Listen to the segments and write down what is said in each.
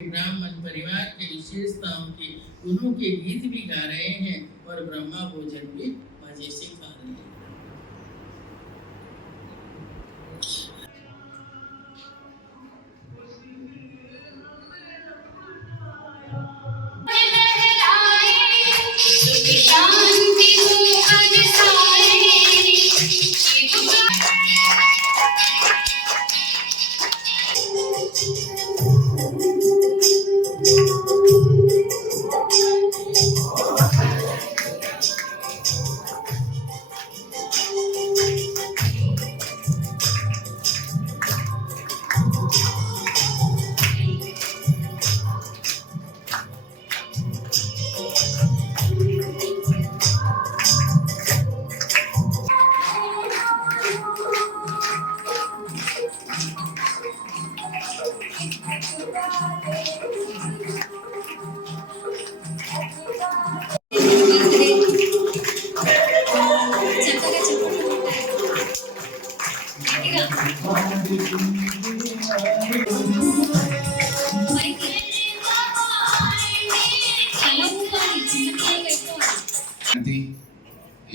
ब्राह्मण परिवार के विशेषताओं के गुणों के गीत भी गा रहे हैं और ब्रह्मा भोजन भी मजे से खा रहे हैं।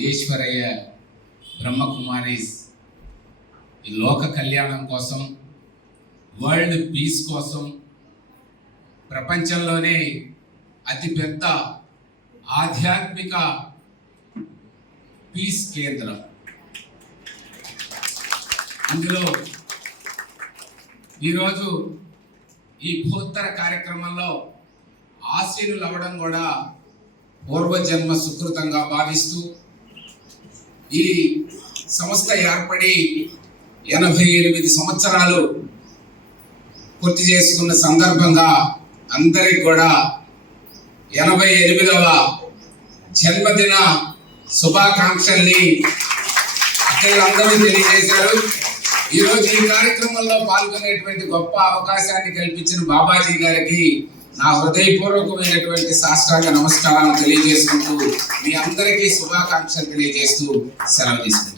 ఈశ్వరయ్య బ్రహ్మకుమారీస్ ఈ లోక కళ్యాణం కోసం, వరల్డ్ పీస్ కోసం, ప్రపంచంలోనే అతిపెద్ద ఆధ్యాత్మిక పీస్ కేంద్రం. అందులో ఈరోజు ఈ బృహత్తర కార్యక్రమంలో ఆశీనులు అవ్వడం కూడా పూర్వజన్మ సుకృతంగా భావిస్తూ ఈ సంస్థ ఏర్పడి 88 సంవత్సరాలు పూర్తి చేసుకున్న సందర్భంగా అందరికి కూడా 88వ జన్మదిన శుభాకాంక్షల్ని అందరూ తెలియజేశారు. ఈరోజు ఈ కార్యక్రమంలో పాల్గొనేటువంటి గొప్ప అవకాశాన్ని కల్పించిన బాబాజీ గారికి నా హృదయపూర్వకమైనటువంటి సాష్టాంగ నమస్కారాలు తెలియజేసుకుంటూ మీ అందరికీ శుభాకాంక్షలు తెలియజేస్తూ సెలవు తీసుకుంటాను.